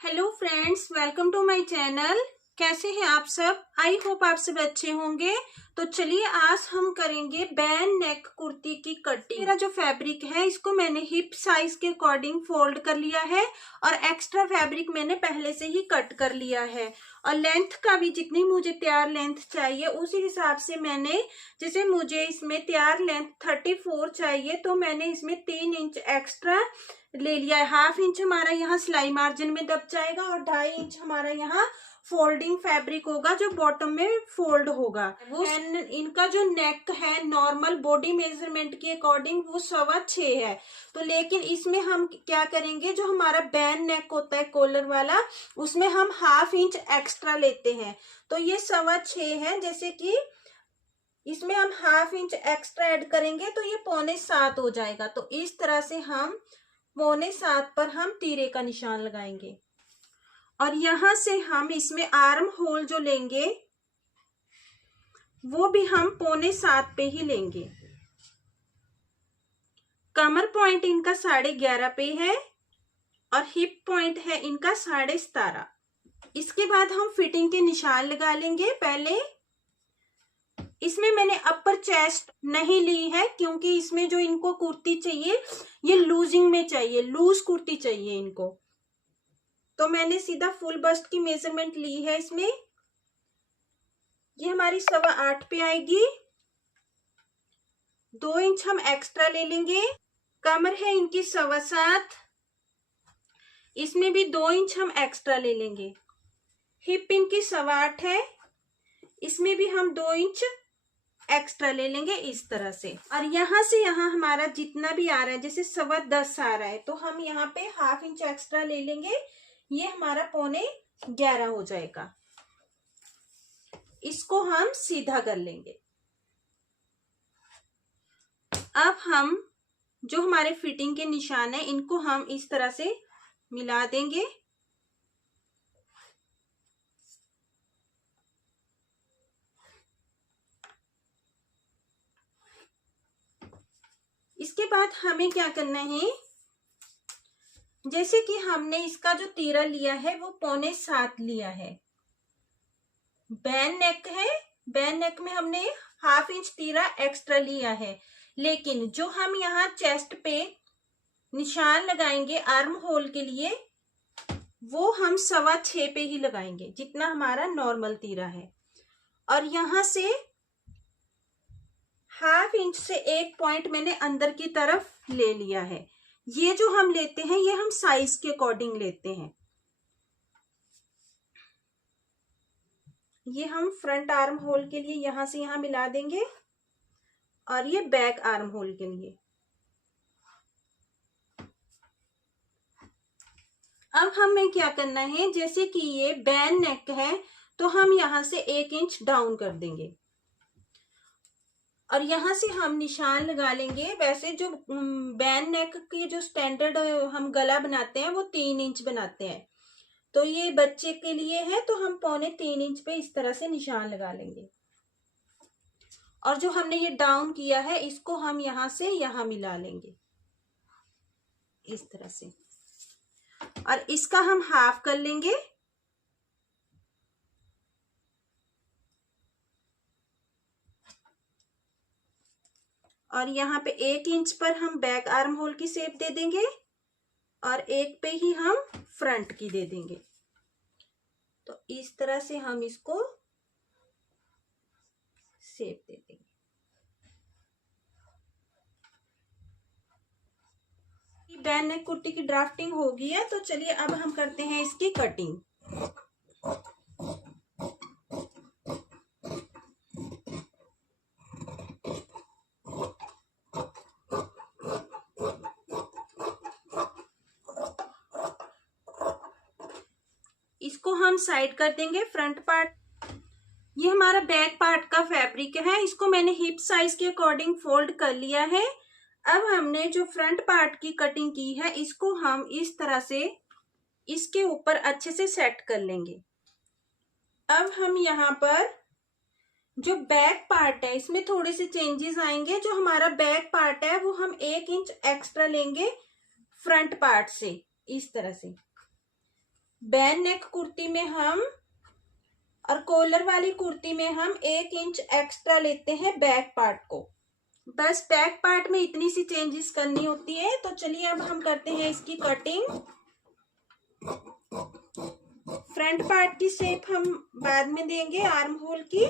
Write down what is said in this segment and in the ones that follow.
Hello friends, welcome to my channel. कैसे हैं आप सब? आई होप आप सब अच्छे होंगे। तो चलिए आज हम करेंगे बैन नेक कुर्ती की कटिंग। मेरा जो फैब्रिक है इसको मैंने हिप साइज के अकॉर्डिंग फोल्ड कर लिया है और एक्स्ट्रा फैब्रिक मैंने पहले से ही कट कर लिया है। और लेंथ का भी जितनी मुझे तैयार लेंथ चाहिए उसी हिसाब से मैंने, जैसे मुझे इसमें तैयार लेंथ 34 चाहिए तो मैंने इसमें 3 इंच एक्स्ट्रा ले लिया है। हाफ इंच हमारा यहाँ सिलाई मार्जिन में दब जाएगा और 2.5 इंच हमारा यहाँ फोल्डिंग फैब्रिक होगा जो बॉटम में फोल्ड होगा। वो इनका जो नेक है नॉर्मल बॉडी मेजरमेंट के अकॉर्डिंग वो 6.25 है। तो लेकिन इसमें हम क्या करेंगे, जो हमारा बैन नेक होता है कॉलर वाला उसमें हम हाफ इंच एक्स्ट्रा लेते हैं। तो ये 6.25 है, जैसे कि इसमें हम हाफ इंच एक्स्ट्रा ऐड करेंगे तो ये 6.25 हो जाएगा। तो इस तरह से हम 6.25 पर हम तीरे का निशान लगाएंगे और यहां से हम इसमें आर्म होल जो लेंगे वो भी हम 6.25 पे ही लेंगे। कमर पॉइंट इनका 11.5 पे है और हिप पॉइंट है इनका 17.5। इसके बाद हम फिटिंग के निशान लगा लेंगे। पहले इसमें मैंने अपर चेस्ट नहीं ली है क्योंकि इसमें जो इनको कुर्ती चाहिए ये लूजिंग में चाहिए, लूज कुर्ती चाहिए इनको। तो मैंने सीधा फुल बस्ट की मेजरमेंट ली है। इसमें ये हमारी 8.25 पे आएगी। 2 इंच हम एक्स्ट्रा ले लेंगे। कमर है इनकी 7.25, इसमें भी 2 इंच हम एक्स्ट्रा ले लेंगे। हिप इनकी 8.25 है, इसमें भी हम 2 इंच एक्स्ट्रा ले लेंगे इस तरह से। और यहां से यहां हमारा जितना भी आ रहा है, जैसे 10.15 आ रहा है तो हम यहाँ पे हाफ इंच एक्स्ट्रा ले लेंगे। ये हमारा 11.25 हो जाएगा। इसको हम सीधा कर लेंगे। अब हम जो हमारे फिटिंग के निशान है इनको हम इस तरह से मिला देंगे। इसके बाद हमें क्या करना है, जैसे कि हमने इसका जो तीरा लिया है वो 6.25 लिया है। बैन नेक है, बैन नेक में हमने हाफ इंच तीरा एक्स्ट्रा लिया है, लेकिन जो हम यहाँ चेस्ट पे निशान लगाएंगे आर्म होल के लिए वो हम 6.25 पे ही लगाएंगे, जितना हमारा नॉर्मल तीरा है। और यहां से हाफ इंच से 1 पॉइंट मैंने अंदर की तरफ ले लिया है। ये जो हम लेते हैं ये हम साइज के अकॉर्डिंग लेते हैं। ये हम फ्रंट आर्म होल के लिए यहां से यहां मिला देंगे और ये बैक आर्म होल के लिए। अब हमें क्या करना है, जैसे कि ये बैन नेक है तो हम यहां से 1 इंच डाउन कर देंगे और यहां से हम निशान लगा लेंगे। वैसे जो बैन नेक की जो स्टैंडर्ड हम गला बनाते हैं वो 3 इंच बनाते हैं, तो ये बच्चे के लिए है तो हम 3.25 इंच पे इस तरह से निशान लगा लेंगे। और जो हमने ये डाउन किया है इसको हम यहां से यहां मिला लेंगे इस तरह से और इसका हम हाफ कर लेंगे। और यहाँ पे 1 इंच पर हम बैक आर्म होल की शेप दे देंगे और 1 पे ही हम फ्रंट की दे देंगे। तो इस तरह से हम इसको शेप दे देंगे। बैन नेक कुर्ती की ड्राफ्टिंग हो गई है, तो चलिए अब हम करते हैं इसकी कटिंग। इसको हम साइड कर देंगे। फ्रंट पार्ट, ये हमारा बैक पार्ट का फैब्रिक है, इसको मैंने हिप साइज के अकॉर्डिंग फोल्ड कर लिया है। अब हमने जो फ्रंट पार्ट की कटिंग की है इसको हम इस तरह से इसके ऊपर अच्छे से सेट कर लेंगे। अब हम यहाँ पर जो बैक पार्ट है इसमें थोड़े से चेंजेस आएंगे। जो हमारा बैक पार्ट है वो हम 1 इंच एक्स्ट्रा लेंगे फ्रंट पार्ट से इस तरह से। बैन नेक कुर्ती में हम और कॉलर वाली कुर्ती में हम 1 इंच एक्स्ट्रा लेते हैं बैक पार्ट को। बस बैक पार्ट में इतनी सी चेंजेस करनी होती है। तो चलिए अब हम करते हैं इसकी कटिंग। फ्रंट पार्ट की शेप हम बाद में देंगे, आर्म होल की।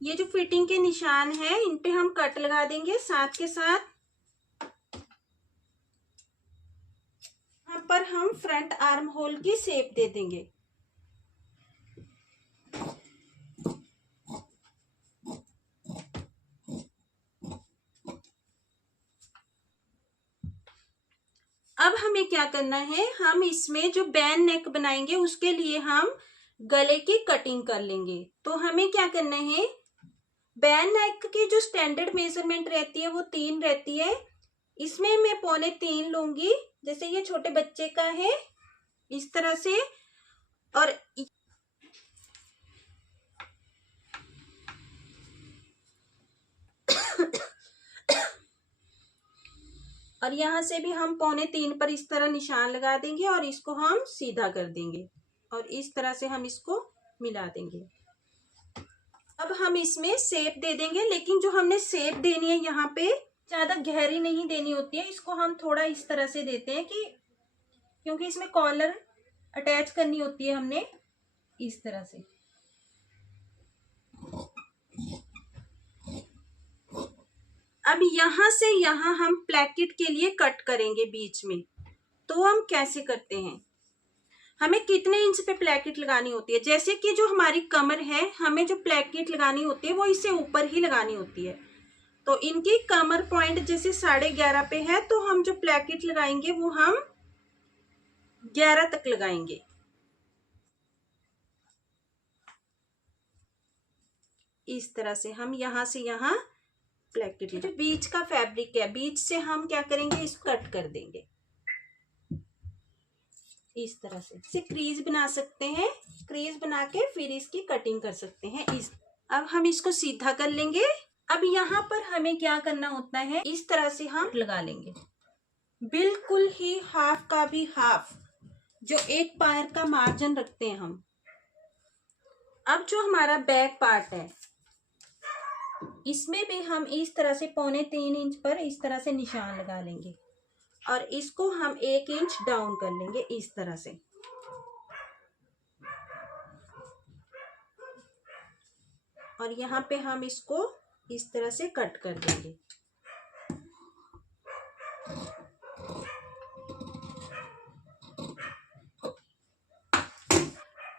ये जो फिटिंग के निशान है इन पे हम कट लगा देंगे। साथ के साथ यहाँ पर हम फ्रंट आर्म होल की शेप दे देंगे। अब हमें क्या करना है, हम इसमें जो बैन नेक बनाएंगे उसके लिए हम गले की कटिंग कर लेंगे। तो हमें क्या करना है, बैन नेक की जो स्टैंडर्ड मेजरमेंट रहती है वो 3 रहती है। इसमें मैं 3.25 लूंगी। जैसे ये छोटे बच्चे का है इस तरह से, और यहाँ से भी हम 3.25 पर इस तरह निशान लगा देंगे और इसको हम सीधा कर देंगे और इस तरह से हम इसको मिला देंगे। अब हम इसमें शेप दे देंगे, लेकिन जो हमने शेप देनी है यहाँ पे ज्यादा गहरी नहीं देनी होती है। इसको हम थोड़ा इस तरह से देते हैं कि क्योंकि इसमें कॉलर अटैच करनी होती है हमने, इस तरह से। अब यहाँ से यहाँ हम प्लैकेट के लिए कट करेंगे बीच में। तो हम कैसे करते हैं, हमें कितने इंच पे प्लैकेट लगानी होती है। जैसे कि जो हमारी कमर है, हमें जो प्लैकेट लगानी होती है वो इससे ऊपर ही लगानी होती है। तो इनकी कमर पॉइंट जैसे 11.5 पे है, तो हम जो प्लैकेट लगाएंगे वो हम 11 तक लगाएंगे। इस तरह से हम यहाँ से यहाँ प्लैकेट, जो बीच का फैब्रिक है, बीच से हम क्या करेंगे, इसको कट कर देंगे इस तरह से क्रीज बना सकते हैं। क्रीज बना के फिर इसकी कटिंग कर सकते हैं। अब हम इसको सीधा कर लेंगे। अब यहाँ पर हमें क्या करना होता है, इस तरह से हम लगा लेंगे, बिल्कुल ही हाफ का भी हाफ, जो एक पैर का मार्जिन रखते हैं हम। अब जो हमारा बैक पार्ट है इसमें भी हम इस तरह से 3.25 इंच पर इस तरह से निशान लगा लेंगे और इसको हम 1 इंच डाउन कर लेंगे इस तरह से। और यहाँ पे हम इसको इस तरह से कट कर देंगे।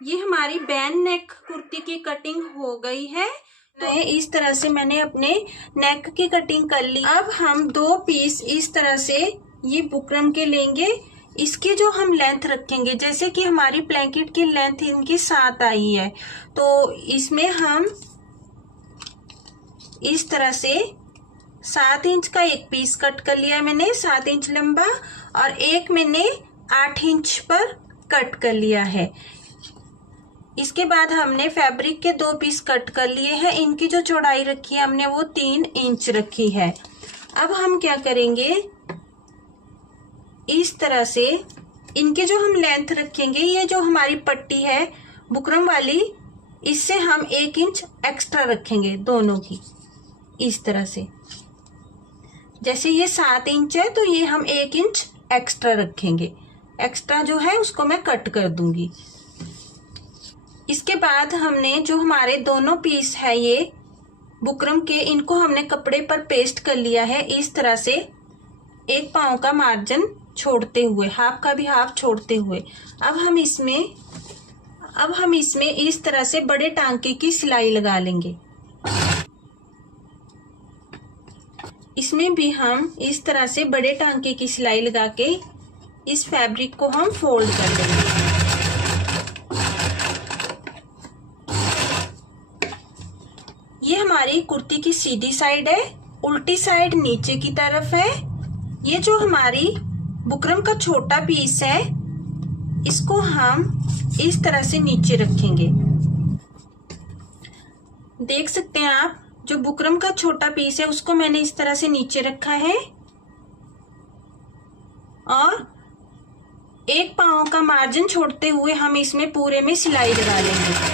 ये हमारी बैन नेक कुर्ती की कटिंग हो गई है। इस तरह से मैंने अपने नेक की कटिंग कर ली। अब हम 2 पीस इस तरह से ये बुकरम के लेंगे। इसकी जो हम लेंथ रखेंगे, जैसे कि हमारी ब्लैंकेट की लेंथ इनकी 7 आई है, तो इसमें हम इस तरह से 7 इंच का एक पीस कट कर लिया है मैंने, 7 इंच लंबा, और एक मैंने 8 इंच पर कट कर लिया है। इसके बाद हमने फैब्रिक के 2 पीस कट कर लिए हैं। इनकी जो चौड़ाई रखी है हमने वो 3 इंच रखी है। अब हम क्या करेंगे, इस तरह से इनके जो हम लेंथ रखेंगे, ये जो हमारी पट्टी है बुकरम वाली, इससे हम 1 इंच एक्स्ट्रा रखेंगे दोनों की, इस तरह से। जैसे ये 7 इंच है तो ये हम 1 इंच एक्स्ट्रा रखेंगे। एक्स्ट्रा जो है उसको मैं कट कर दूंगी। इसके बाद हमने जो हमारे दोनों पीस है ये बुकरम के, इनको हमने कपड़े पर पेस्ट कर लिया है इस तरह से, एक पाँव का मार्जिन छोड़ते हुए, हाफ का भी हाफ छोड़ते हुए। अब हम इसमें इस तरह से बड़े टांके की सिलाई लगा लेंगे। इसमें भी हम इस तरह से बड़े टांके की सिलाई लगा के इस फैब्रिक को हम फोल्ड कर लेंगे। ये हमारी कुर्ती की सीधी साइड है, उल्टी साइड नीचे की तरफ है। ये जो हमारी बुकरम का छोटा पीस है, इसको हम इस तरह से नीचे रखेंगे। देख सकते हैं आप, जो बुकरम का छोटा पीस है उसको मैंने इस तरह से नीचे रखा है और एक पाँव का मार्जिन छोड़ते हुए हम इसमें पूरे में सिलाई लगा लेंगे।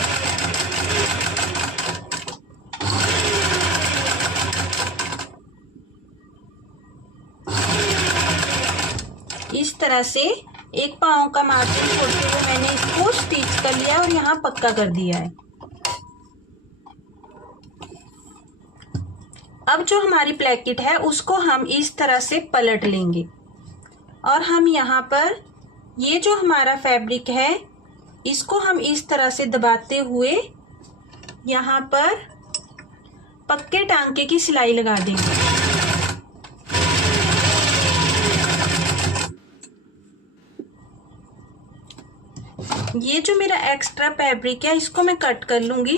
इस तरह से एक पाँव का मार्जिन छोड़ते हुए मैंने इसको स्टिच कर लिया और यहाँ पक्का कर दिया है। अब जो हमारी प्लेकिट है उसको हम इस तरह से पलट लेंगे और हम यहाँ पर ये जो हमारा फैब्रिक है इसको हम इस तरह से दबाते हुए यहाँ पर पक्के टांके की सिलाई लगा देंगे। ये जो मेरा एक्स्ट्रा फैब्रिक है इसको मैं कट कर लूंगी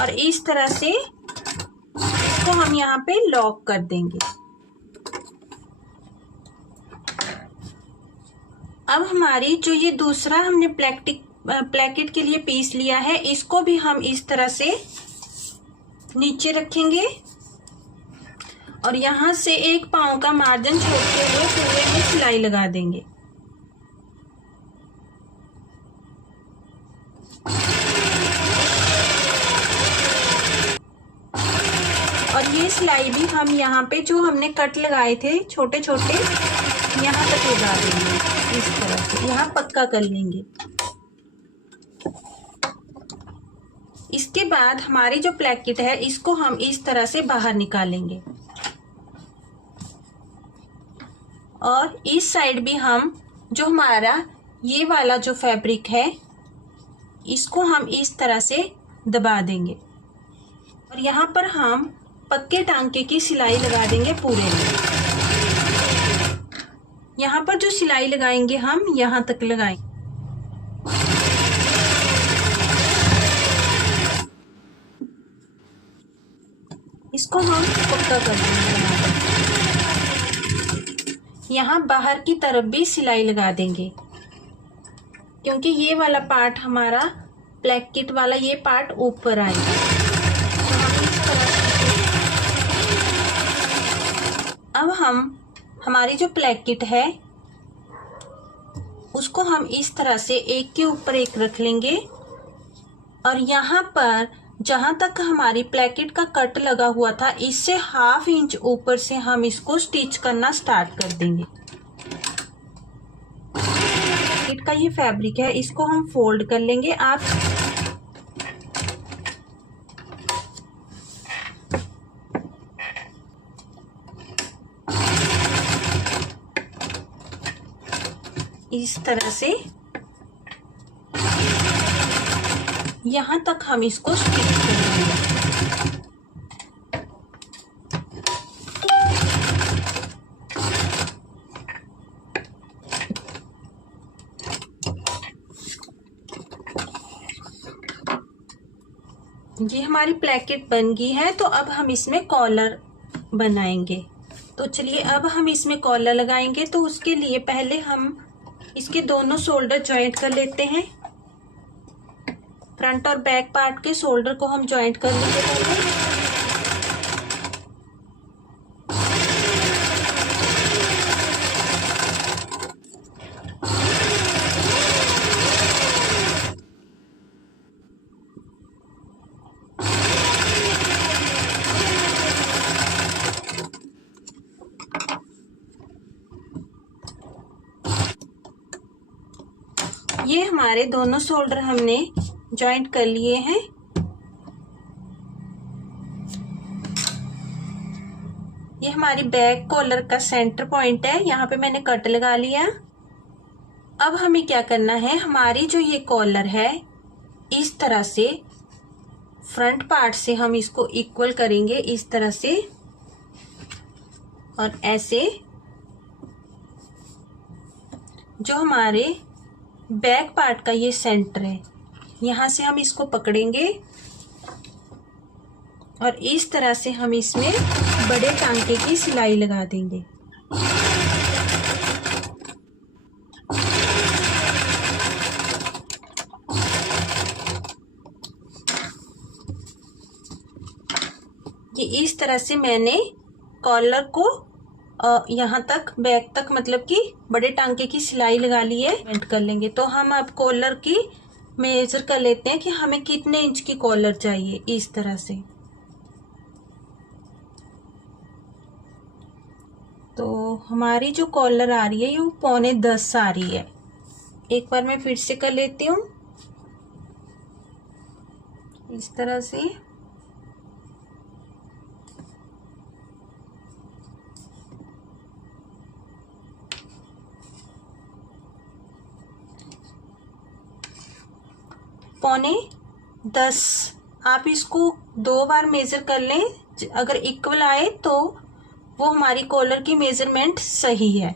और इस तरह से इसको हम यहाँ पे लॉक कर देंगे। अब हमारी जो ये दूसरा हमने प्लेकिट के लिए पीस लिया है इसको भी हम इस तरह से नीचे रखेंगे और यहाँ से एक पाँव का मार्जिन छोड़ते हुए पूरे में सिलाई लगा देंगे। और ये सिलाई भी हम यहाँ पे जो हमने कट लगाए थे छोटे छोटे यहाँ तक लगा देंगे। इस तरह से यहाँ पक्का कर लेंगे। इसके बाद हमारी जो प्लेकिट है इसको हम इस तरह से बाहर निकालेंगे और इस साइड भी हम जो हमारा ये वाला जो फैब्रिक है इसको हम इस तरह से दबा देंगे और यहाँ पर हम पक्के टांके की सिलाई लगा देंगे पूरे में। यहाँ पर जो सिलाई लगाएंगे हम यहाँ तक लगाएंगे। इसको हम पक्का कर देंगे। यहाँ बाहर की तरफ भी सिलाई लगा देंगे क्योंकि ये वाला पार्ट हमारा प्लेकिट वाला ये पार्ट ऊपर आएगा। तो हम इस तरह अब हम हमारी जो प्लेकिट है उसको हम इस तरह से एक के ऊपर एक रख लेंगे और यहाँ पर जहां तक हमारी प्लेकिट का कट लगा हुआ था इससे ½ इंच ऊपर से हम इसको स्टिच करना स्टार्ट कर देंगे। प्लेकिट का ये फैब्रिक है इसको हम फोल्ड कर लेंगे। आप इस तरह से यहाँ तक हम इसको स्टिच करेंगे। ये हमारी प्लेकिट बन गई है तो अब हम इसमें कॉलर बनाएंगे। तो चलिए अब हम इसमें कॉलर लगाएंगे। तो उसके लिए पहले हम इसके दोनों शोल्डर ज्वाइंट कर लेते हैं। फ्रंट और बैक पार्ट के शोल्डर को हम ज्वाइंट कर लेंगे पहले। ये हमारे दोनों शोल्डर हमने ज्वाइंट कर लिए हैं। ये हमारी बैक कॉलर का सेंटर पॉइंट है, यहाँ पे मैंने कट लगा लिया। अब हमें क्या करना है, हमारी जो ये कॉलर है इस तरह से फ्रंट पार्ट से हम इसको इक्वल करेंगे इस तरह से और ऐसे जो हमारे बैक पार्ट का ये सेंटर है यहाँ से हम इसको पकड़ेंगे और इस तरह से हम इसमें बड़े टांके की सिलाई लगा देंगे। ये इस तरह से मैंने कॉलर को यहाँ तक बैक तक मतलब कि बड़े टांके की सिलाई लगा ली है। पेंट कर लेंगे तो हम अब कॉलर की मेजर कर लेते हैं कि हमें कितने इंच की कॉलर चाहिए। इस तरह से तो हमारी जो कॉलर आ रही है वो 9.25 आ रही है। एक बार मैं फिर से कर लेती हूँ इस तरह से। पौने 10 आप इसको 2 बार मेजर कर लें। अगर इक्वल आए तो वो हमारी कॉलर की मेजरमेंट सही है।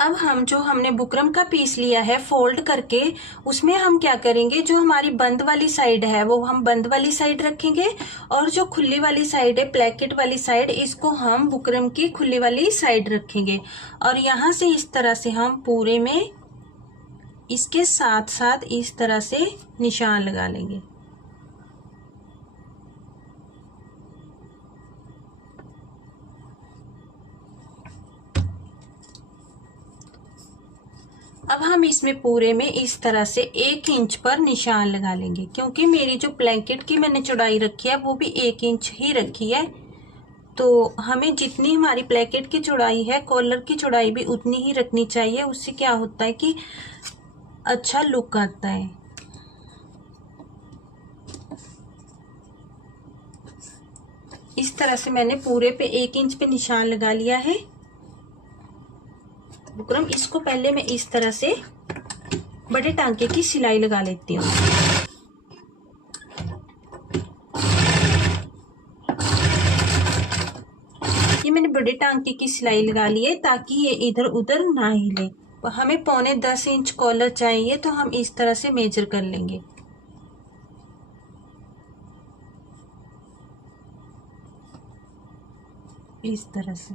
अब हम जो हमने बुकरम का पीस लिया है फोल्ड करके, उसमें हम क्या करेंगे, जो हमारी बंद वाली साइड है वो हम बंद वाली साइड रखेंगे और जो खुली वाली साइड है प्लेकेट वाली साइड, इसको हम बुकरम की खुली वाली साइड रखेंगे। और यहाँ से इस तरह से हम पूरे में इसके साथ साथ इस तरह से निशान लगा लेंगे। अब हम इसमें पूरे में इस तरह से 1 इंच पर निशान लगा लेंगे, क्योंकि मेरी जो ब्लैंकेट की मैंने चौड़ाई रखी है वो भी 1 इंच ही रखी है। तो हमें जितनी हमारी ब्लैंकेट की चौड़ाई है कॉलर की चौड़ाई भी उतनी ही रखनी चाहिए। उससे क्या होता है कि अच्छा लुक आता है। इस तरह से मैंने पूरे पे 1 इंच पे निशान लगा लिया है बुकरम। इसको पहले मैं इस तरह से बड़े टांके की सिलाई लगा लेती हूँ। ये मैंने बड़े टांके की सिलाई लगा ली है ताकि ये इधर उधर ना हिले। हमें 9.25 इंच कॉलर चाहिए तो हम इस तरह से मेजर कर लेंगे। इस तरह से,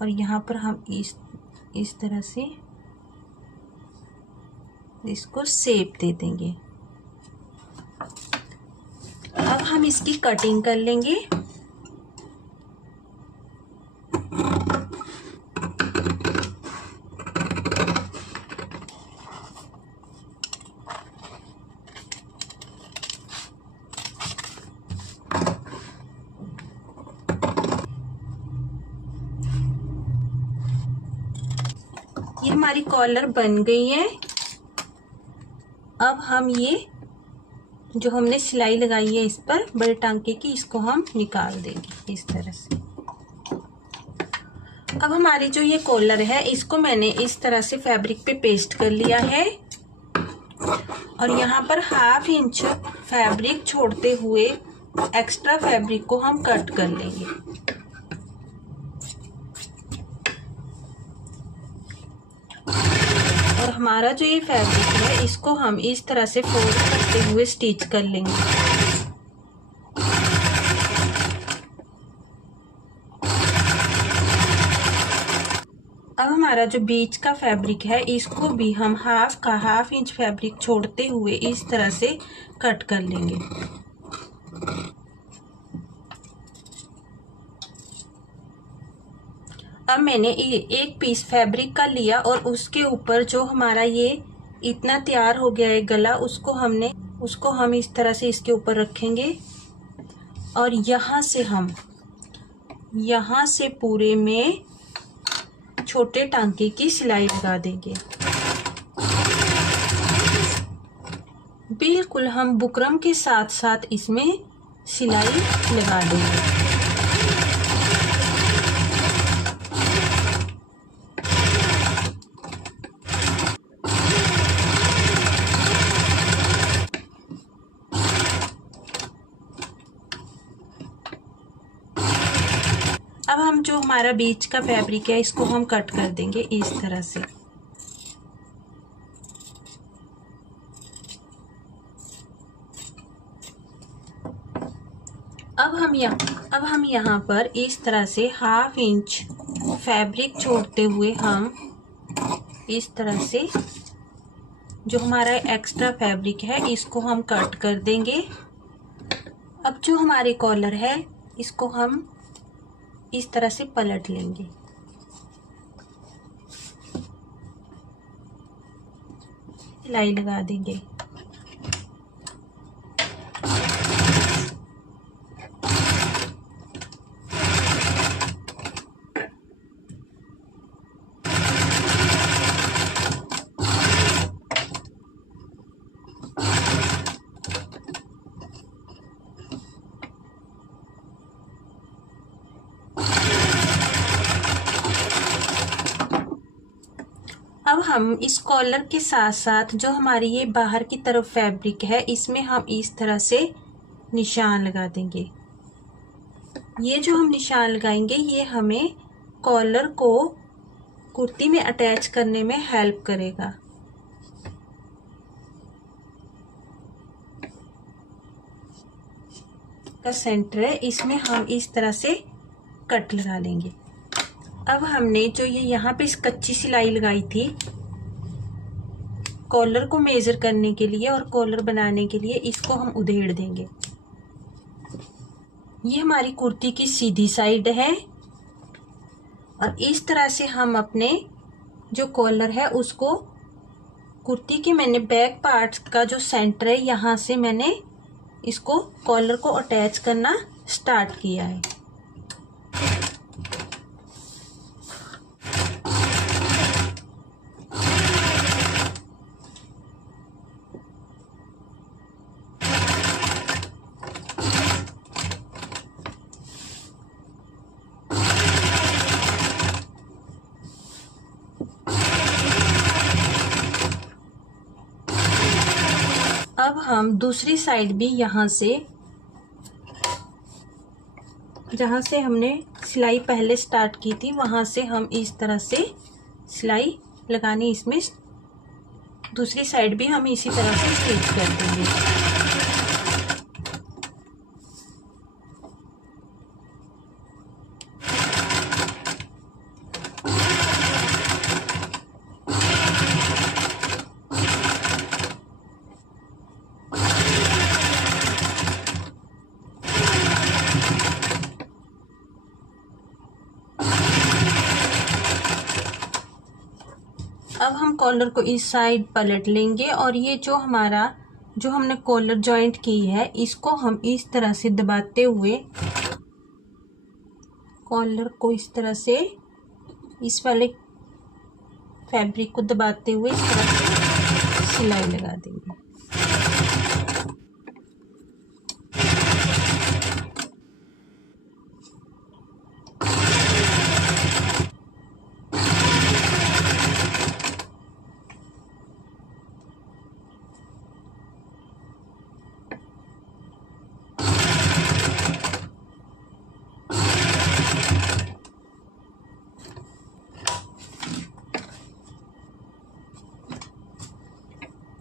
और यहाँ पर हम इस तरह से इसको शेप दे देंगे। अब हम इसकी कटिंग कर लेंगे। ये हमारी कॉलर बन गई है। अब हम ये जो हमने सिलाई लगाई है इस पर बड़े टांके की, इसको हम निकाल देंगे इस तरह से। अब हमारी जो ये कॉलर है इसको मैंने इस तरह से फैब्रिक पे पेस्ट कर लिया है और यहाँ पर 1/2 इंच फैब्रिक छोड़ते हुए एक्स्ट्रा फैब्रिक को हम कट कर लेंगे। और हमारा जो ये फैब्रिक है इसको हम इस तरह से फोल्ड करते हुए स्टिच कर लेंगे। अब हमारा जो बीच का फैब्रिक है इसको भी हम 1/2 इंच फैब्रिक छोड़ते हुए इस तरह से कट कर लेंगे। अब मैंने एक पीस फैब्रिक का लिया और उसके ऊपर जो हमारा ये इतना तैयार हो गया है गला, उसको हम इस तरह से इसके ऊपर रखेंगे और यहाँ से पूरे में छोटे टांके की सिलाई लगा देंगे। बिल्कुल हम बुकरम के साथ साथ इसमें सिलाई लगा देंगे। अब हम जो हमारा बीच का फैब्रिक है इसको हम कट कर देंगे इस तरह से। अब हम यहाँ पर इस तरह से 1/2 इंच फैब्रिक छोड़ते हुए हम इस तरह से जो हमारा एक्स्ट्रा फैब्रिक है इसको हम कट कर देंगे। अब जो हमारे कॉलर है इसको हम इस तरह से पलट लेंगे। सिलाई लगा देंगे। अब हम इस कॉलर के साथ साथ जो हमारी ये बाहर की तरफ फैब्रिक है इसमें हम इस तरह से निशान लगा देंगे। ये जो हम निशान लगाएंगे ये हमें कॉलर को कुर्ती में अटैच करने में हेल्प करेगा। का सेंटर है इसमें हम इस तरह से कट लगा लेंगे। अब हमने जो ये यहाँ पे इस कच्ची सिलाई लगाई थी कॉलर को मेजर करने के लिए और कॉलर बनाने के लिए, इसको हम उधेड़ देंगे। ये हमारी कुर्ती की सीधी साइड है और इस तरह से हम अपने जो कॉलर है उसको कुर्ती के मैंने बैक पार्ट का जो सेंटर है यहाँ से मैंने इसको कॉलर को अटैच करना स्टार्ट किया है। अब हम दूसरी साइड भी यहाँ से जहाँ से हमने सिलाई पहले स्टार्ट की थी वहाँ से हम इस तरह से सिलाई लगानी, इसमें दूसरी साइड भी हम इसी तरह से स्टिच कर देंगे। अब हम कॉलर को इस साइड पलट लेंगे और ये जो हमारा जो हमने कॉलर जॉइंट की है इसको हम इस तरह से दबाते हुए कॉलर को इस तरह से इस वाले फैब्रिक को दबाते हुए इस तरह से सिलाई लगा देंगे।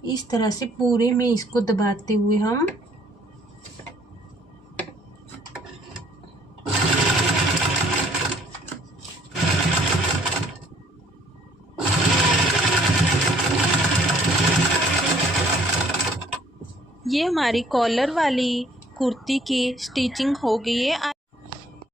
इस तरह से पूरे में इसको दबाते हुए हम ये हमारी कॉलर वाली कुर्ती की स्टिचिंग हो गई है।